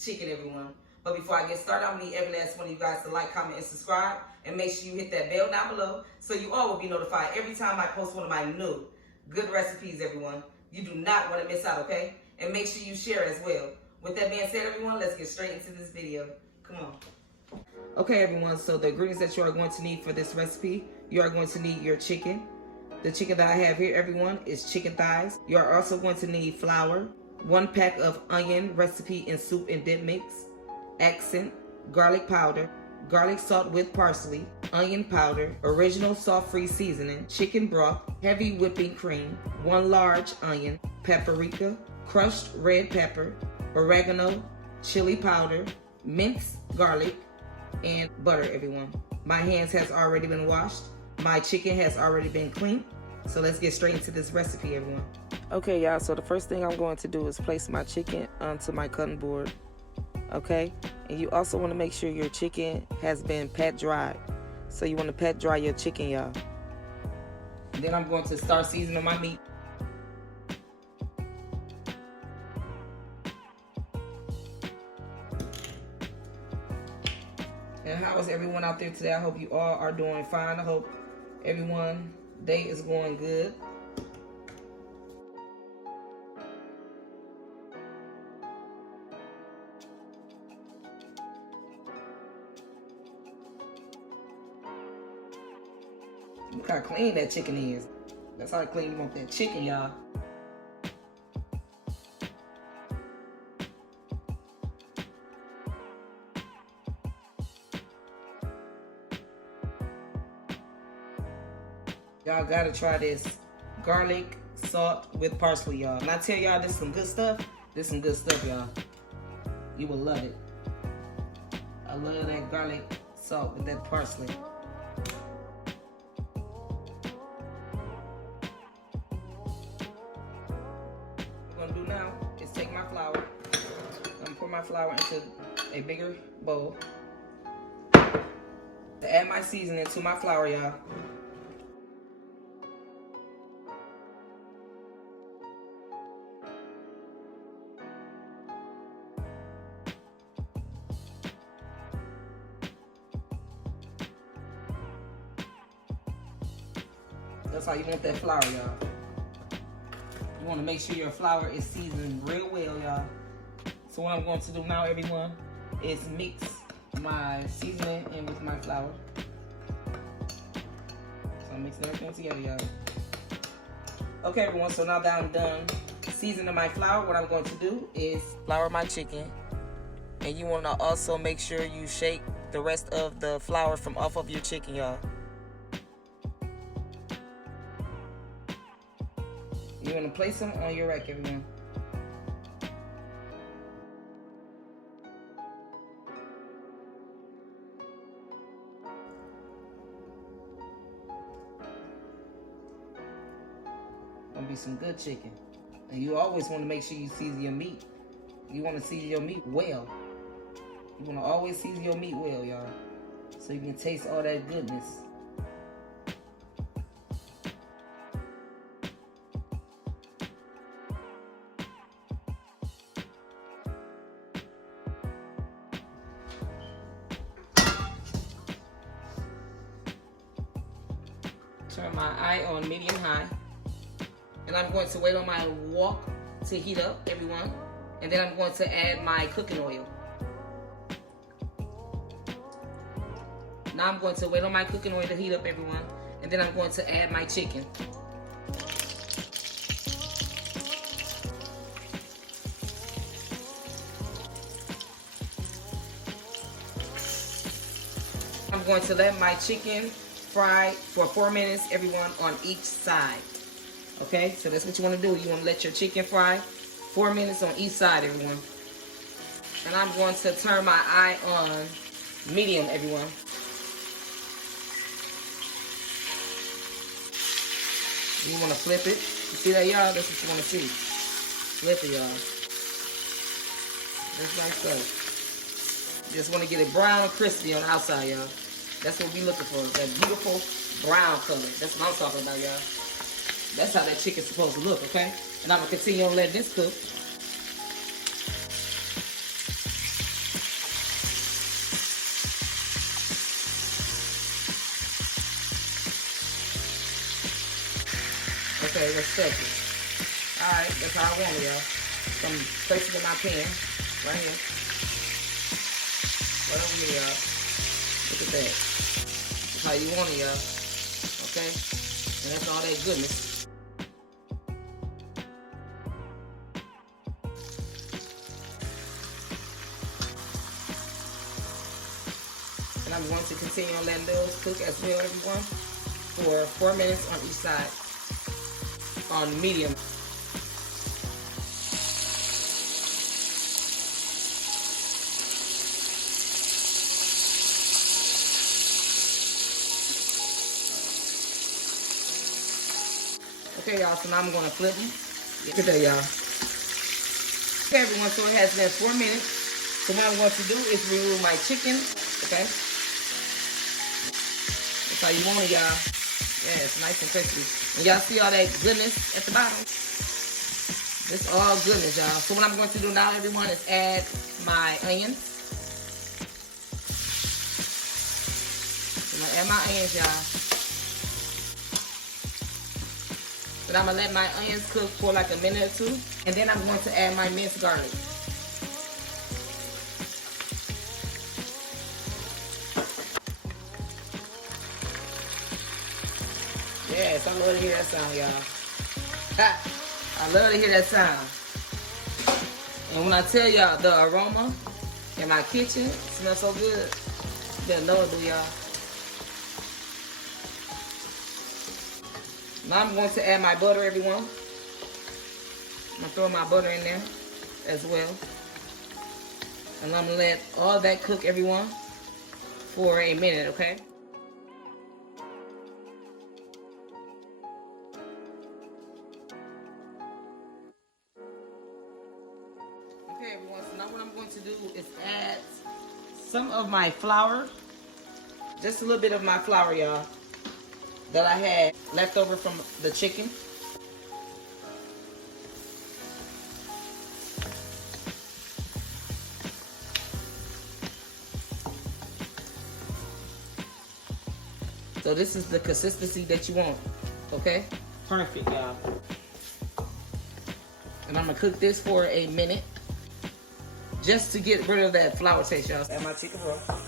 chicken, everyone. But before I get started, I need every last one of you guys to like, comment, and subscribe. And make sure you hit that bell down below so you all will be notified every time I post one of my new good recipes, everyone. You do not want to miss out, okay? And make sure you share as well. With that being said, everyone, let's get straight into this video. Come on. Okay, everyone, so the ingredients that you are going to need for this recipe, you are going to need your chicken. The chicken that I have here, everyone, is chicken thighs. You are also going to need flour, 1 pack of onion recipe and soup and dip mix, accent, garlic powder, garlic salt with parsley, onion powder, original salt-free seasoning, chicken broth, heavy whipping cream, 1 large onion, paprika, crushed red pepper, oregano, chili powder, minced garlic, and butter, everyone. My hands has already been washed. My chicken has already been cleaned. So let's get straight into this recipe, everyone. Okay, y'all, so the first thing I'm going to do is place my chicken onto my cutting board. Okay, and you also want to make sure your chicken has been pat dried. So you want to pat dry your chicken, y'all. Then I'm going to start seasoning my meat. And how is everyone out there today? I hope you all are doing fine. I hope everyone's day is going good. Look how clean that chicken is. That's how clean you want that chicken, y'all. Y'all gotta try this garlic salt with parsley, y'all. And I tell y'all, this is some good stuff. This is some good stuff, y'all. You will love it. I love that garlic salt with that parsley. What I'm gonna do now is take my flour. I'm gonna pour my flour into a bigger bowl. To add my seasoning to my flour, y'all. That's how you want that flour, y'all. You want to make sure your flour is seasoned real well, y'all. So what I'm going to do now, everyone, is mix my seasoning in with my flour. So I'm mixing everything together, y'all. Okay, everyone, so now that I'm done seasoning my flour, what I'm going to do is flour my chicken. And you want to also make sure you shake the rest of the flour from off of your chicken, y'all. You want to place them on your rack, everyone. Gonna be some good chicken. And you always want to make sure you season your meat. You want to season your meat well. You want to always season your meat well, y'all. So you can taste all that goodness. Turn my eye on medium high. And I'm going to wait on my wok to heat up, everyone. And then I'm going to add my cooking oil. Now I'm going to wait on my cooking oil to heat up, everyone. And then I'm going to add my chicken. I'm going to let my chicken fry for 4 minutes, everyone, on each side. Okay, so that's what you want to do. You want to let your chicken fry 4 minutes on each side, everyone. And I'm going to turn my eye on medium, everyone. You want to flip it. You see that, y'all? That's what you want to see. Flip it, y'all. Just like so. Just want to get it brown, crispy on the outside, y'all. That's what we looking for. That beautiful brown color. That's what I'm talking about, y'all. That's how that chicken's supposed to look, okay? And I'm going to continue on letting this cook. Okay, let's check it. Alright, that's how I want it, y'all. So I'm placing it in my pan, right here. Right over here, y'all. Look at that. That's how you want it, y'all. Okay? And that's all that goodness. And I'm going to continue on letting those cook as well, everyone, for 4 minutes on each side on medium. Okay, y'all, so now I'm going to flip them. Look at that, y'all. Okay, everyone, so it has been 4 minutes. So what I'm going to do is remove my chicken, okay? That's how you want it, y'all. Yeah, it's nice and crispy. And y'all see all that goodness at the bottom? It's all goodness, y'all. So what I'm going to do now, everyone, is add my onions. I'm going to add my onions, y'all. But I'm going to let my onions cook for like a minute or two. And then I'm going to add my minced garlic. Yes, I love to hear that sound, y'all. I love to hear that sound. And when I tell y'all the aroma in my kitchen smells so good, you'll know it, do y'all. Now I'm going to add my butter, everyone. I'm going to throw my butter in there as well. And I'm going to let all that cook, everyone, for a minute, okay? Okay, everyone, so now what I'm going to do is add some of my flour. Just a little bit of my flour, y'all, that I had left over from the chicken. So this is the consistency that you want, okay? Perfect, y'all. And I'm gonna cook this for a minute, just to get rid of that flour taste, y'all. Add my chicken broth.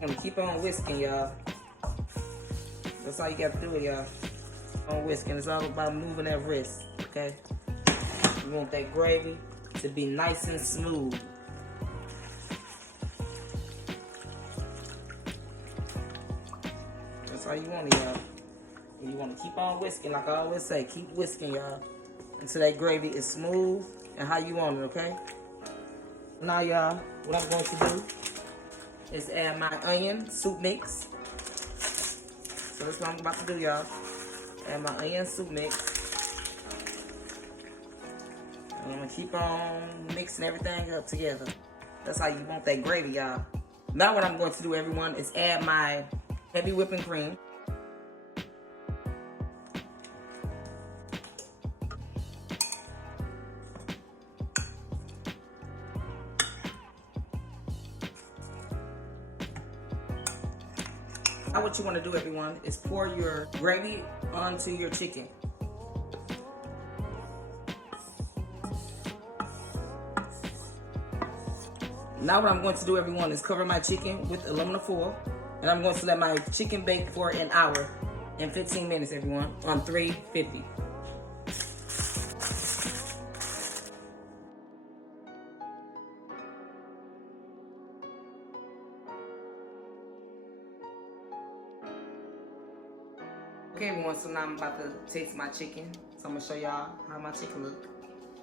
I'm gonna keep on whisking, y'all. That's all you got to do, y'all. On whisking, it's all about moving that wrist, okay? You want that gravy to be nice and smooth. That's all you want, y'all. And you want to keep on whisking, like I always say, keep whisking, y'all, until that gravy is smooth and how you want it, okay? Now, y'all, what I'm going to do is add my onion soup mix. So that's what I'm about to do, y'all. Add my onion soup mix. And I'm gonna keep on mixing everything up together. That's how you want that gravy, y'all. Now what I'm going to do, everyone, is add my heavy whipping cream. Now what you want to do, everyone, is pour your gravy onto your chicken. Now what I'm going to do, everyone, is cover my chicken with aluminum foil. And I'm going to let my chicken bake for an hour and 15 minutes, everyone, on 350. Okay, everyone, so now I'm about to taste my chicken. So I'm going to show y'all how my chicken look.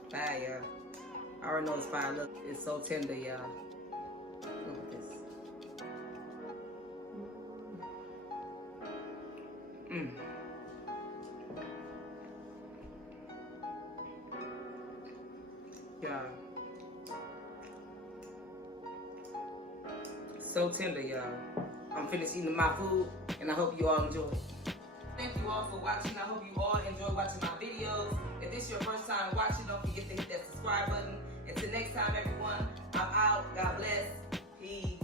Bye, y'all. I already know it's fine. Look, it's so tender, y'all. Look at this. Y'all. So tender, y'all. I'm finished eating my food, and I hope you all enjoy it. Thank you all for watching. I hope you all enjoy watching my videos. If this is your first time watching, don't forget to hit that subscribe button. Until next time, everyone, I'm out. God bless. Peace.